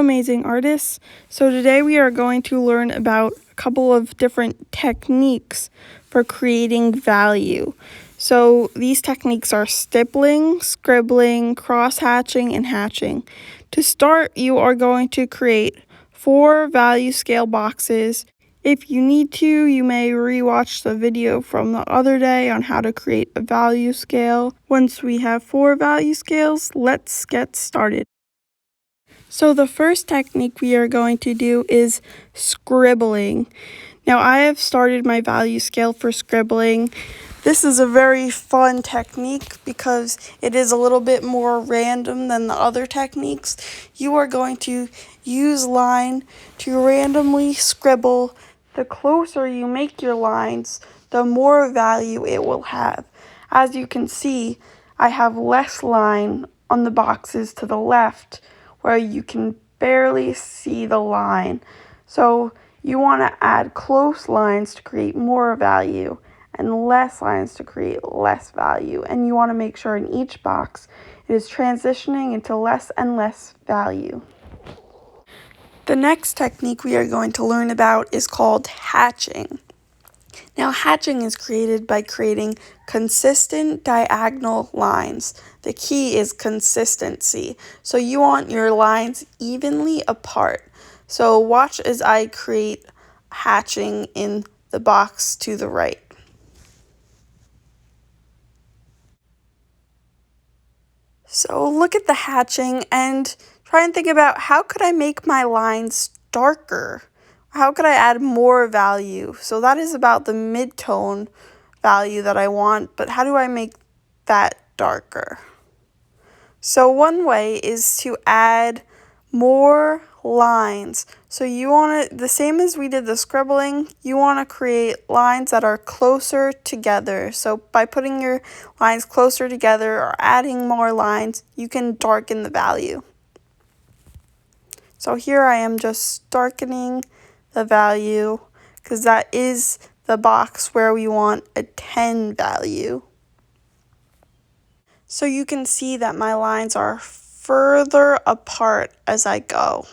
amazing artists. So today we are going to learn about a couple of different techniques for creating value. So these techniques are stippling, scribbling, cross-hatching, and hatching. To start, you are going to create 4 value scale boxes. If you need to, you may rewatch the video from the other day on how to create a value scale. Once we have 4 value scales, let's get started. So the first technique we are going to do is scribbling. Now I have started my value scale for scribbling. This is a very fun technique because it is a little bit more random than the other techniques. You are going to use line to randomly scribble. The closer you make your lines, the more value it will have. As you can see, I have less line on the boxes to the left where you can barely see the line. So you want to add close lines to create more value and less lines to create less value. And you want to make sure in each box it is transitioning into less and less value. The next technique we are going to learn about is called hatching. Now, hatching is created by creating consistent diagonal lines. The key is consistency. So you want your lines evenly apart. So watch as I create hatching in the box to the right. So look at the hatching and try and think about how could I make my lines darker? How could I add more value? So that is about the mid-tone value that I want, but how do I make that darker? So one way is to add more lines. So you want to, the same as we did the scribbling, you want to create lines that are closer together. So by putting your lines closer together or adding more lines, you can darken the value. So here I am just darkening the value because that is the box where we want a 10 value. So you can see that my lines are further apart as I go.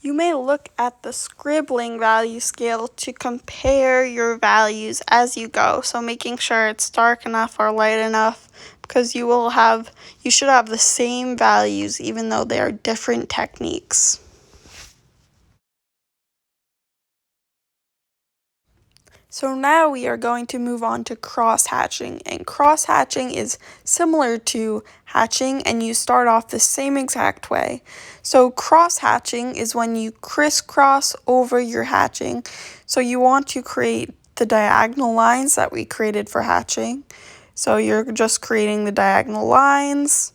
You may look at the scribbling value scale to compare your values as you go. So making sure it's dark enough or light enough because you should have the same values even though they are different techniques. So now we are going to move on to cross-hatching, and cross-hatching is similar to hatching and you start off the same exact way. So cross-hatching is when you crisscross over your hatching. So you want to create the diagonal lines that we created for hatching. So you're just creating the diagonal lines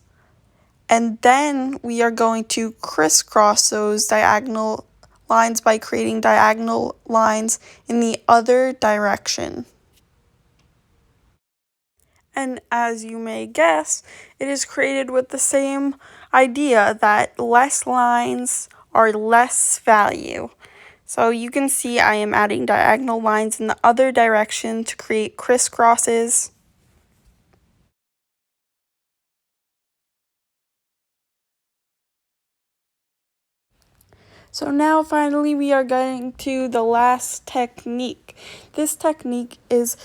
and then we are going to crisscross those diagonal lines by creating diagonal lines in the other direction. And as you may guess, it is created with the same idea that less lines are less value. So you can see I am adding diagonal lines in the other direction to create crisscrosses. So now finally we are getting to the last technique. This technique is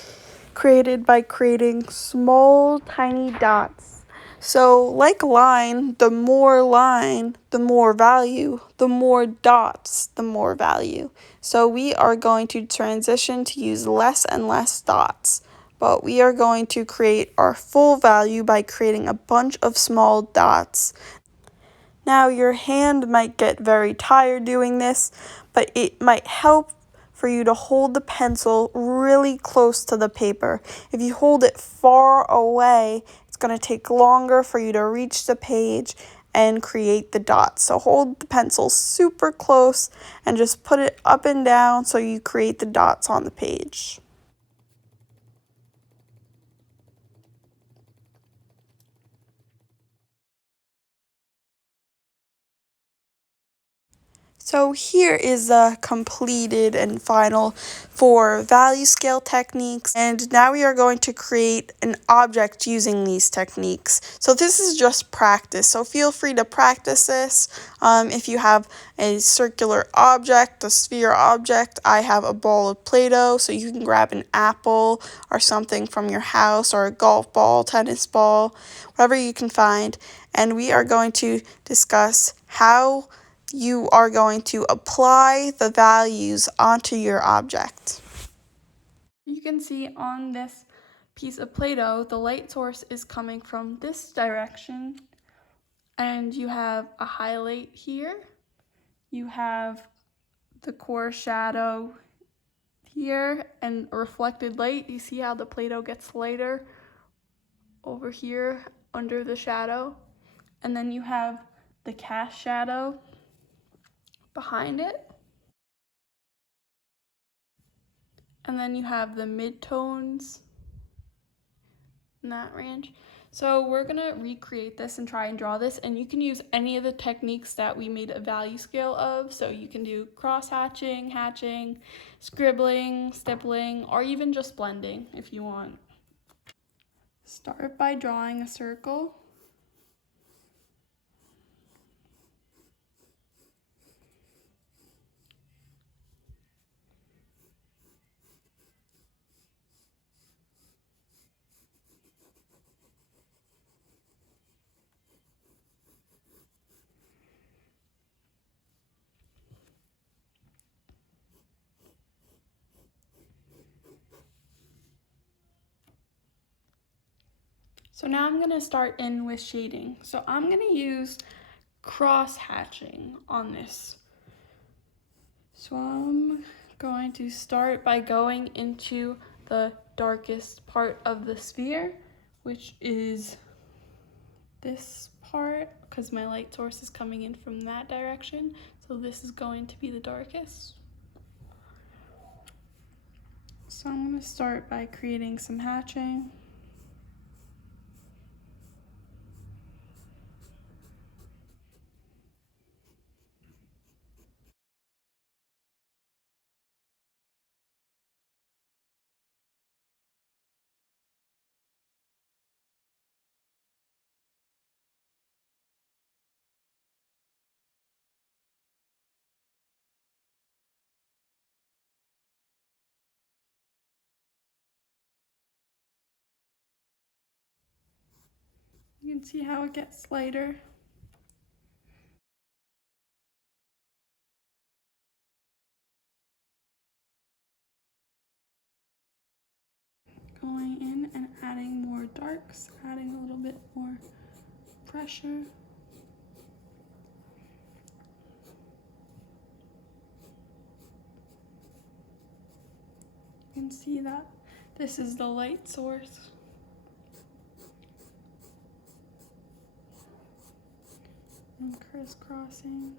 created by creating small tiny dots. So like line, the more value, the more dots, the more value. So we are going to transition to use less and less dots. But we are going to create our full value by creating a bunch of small dots. Now your hand might get very tired doing this, but it might help for you to hold the pencil really close to the paper. If you hold it far away, it's going to take longer for you to reach the page and create the dots. So hold the pencil super close and just put it up and down so you create the dots on the page. So here is the completed and final 4 value scale techniques, and now we are going to create an object using these techniques. So this is just practice, so feel free to practice this. If you have a circular object, a sphere object, I have a ball of Play-Doh, so you can grab an apple or something from your house, or a golf ball, tennis ball, whatever you can find, and we are going to discuss how you are going to apply the values onto your object. You can see on this piece of Play-Doh, the light source is coming from this direction, and you have a highlight here. You have the core shadow here and a reflected light. You see how the Play-Doh gets lighter over here under the shadow, and then you have the cast shadow behind it. And then you have the midtones in that range. So we're gonna recreate this and try and draw this, and you can use any of the techniques that we made a value scale of. So you can do cross hatching, scribbling, stippling, or even just blending if you want. Start by drawing a circle. So now I'm going to start in with shading. So I'm going to use cross hatching on this. So I'm going to start by going into the darkest part of the sphere, which is this part, because my light source is coming in from that direction. So this is going to be the darkest. So I'm going to start by creating some hatching. You can see how it gets lighter. Going in and adding more darks, adding a little bit more pressure. You can see that this is the light source. And crisscrossing.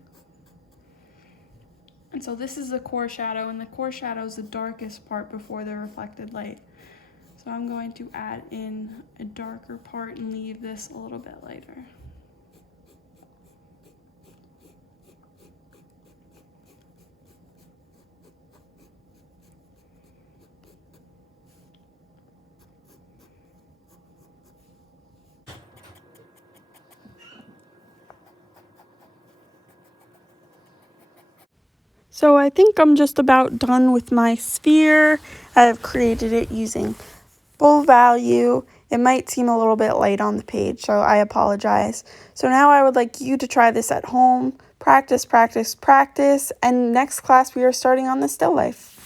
And so this is the core shadow, and the core shadow is the darkest part before the reflected light. So I'm going to add in a darker part and leave this a little bit lighter. So I think I'm just about done with my sphere. I've created it using full value. It might seem a little bit light on the page, so I apologize. So now I would like you to try this at home. Practice, practice, practice. And next class we are starting on the still life.